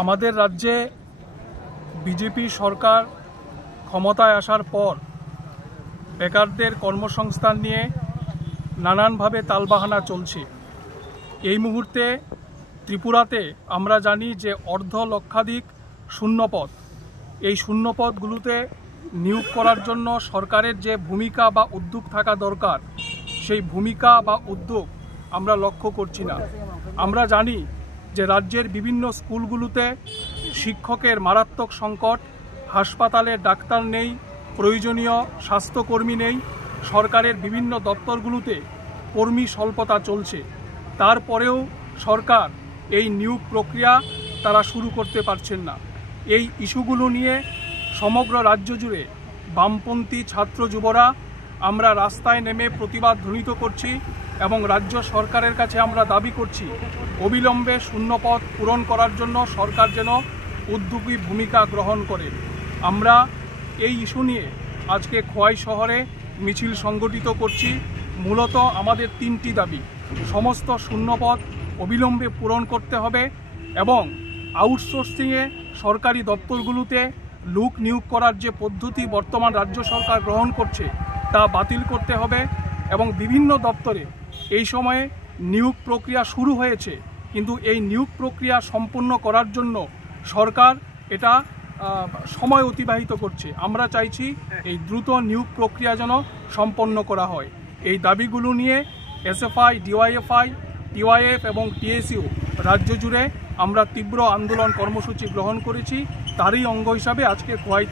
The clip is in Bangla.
আমাদের রাজ্যে বিজেপি সরকার ক্ষমতায় আসার পর বেকারদের কর্মসংস্থান নিয়ে নানানভাবে তালবাহানা চলছে। এই মুহূর্তে ত্রিপুরাতে আমরা জানি যে অর্ধ লক্ষাধিক শূন্যপদ, এই শূন্যপদগুলোতে নিয়োগ করার জন্য সরকারের যে ভূমিকা বা উদ্যোগ থাকা দরকার, সেই ভূমিকা বা উদ্যোগ আমরা লক্ষ্য করছি না। আমরা জানি যে রাজ্যের বিভিন্ন স্কুলগুলোতে শিক্ষকের মারাত্মক সংকট, হাসপাতালে ডাক্তার নেই, প্রয়োজনীয় স্বাস্থ্যকর্মী নেই, সরকারের বিভিন্ন দপ্তরগুলোতে কর্মী স্বল্পতা চলছে। তারপরেও সরকার এই নিয়োগ প্রক্রিয়া তারা শুরু করতে পারছেন না। এই ইস্যুগুলো নিয়ে সমগ্র রাজ্য জুড়ে বামপন্থী ছাত্র যুবরা আমরা রাস্তায় নেমে প্রতিবাদ ধ্বনিত করছি এবং রাজ্য সরকারের কাছে আমরা দাবি করছি অবিলম্বে শূন্যপদ পূরণ করার জন্য সরকার যেন উদ্যোগী ভূমিকা গ্রহণ করে। আমরা এই ইস্যু নিয়ে আজকে খোয়াই শহরে মিছিল সংগঠিত করছি। মূলত আমাদের তিনটি দাবি: সমস্ত শূন্যপদ অবিলম্বে পূরণ করতে হবে এবং আউটসোর্সিংয়ে সরকারি দপ্তরগুলোতে লোক নিয়োগ করার যে পদ্ধতি বর্তমান রাজ্য সরকার গ্রহণ করছে তা বাতিল করতে হবে এবং বিভিন্ন দপ্তরে এই সময়ে নিয়োগ প্রক্রিয়া শুরু হয়েছে, কিন্তু এই নিয়োগ প্রক্রিয়া সম্পূর্ণ করার জন্য সরকার এটা সময় অতিবাহিত করছে। আমরা চাইছি এই দ্রুত নিয়োগ প্রক্রিয়া যেন সম্পন্ন করা হয়। এই দাবিগুলো নিয়ে এসএফআই, ডিওয়াইএফআই, টিওয়াইএফ এবং টিএসইউ রাজ্য জুড়ে আমরা তীব্র আন্দোলন কর্মসূচি গ্রহণ করেছি। তারই অঙ্গ হিসাবে আজকে খোয়াই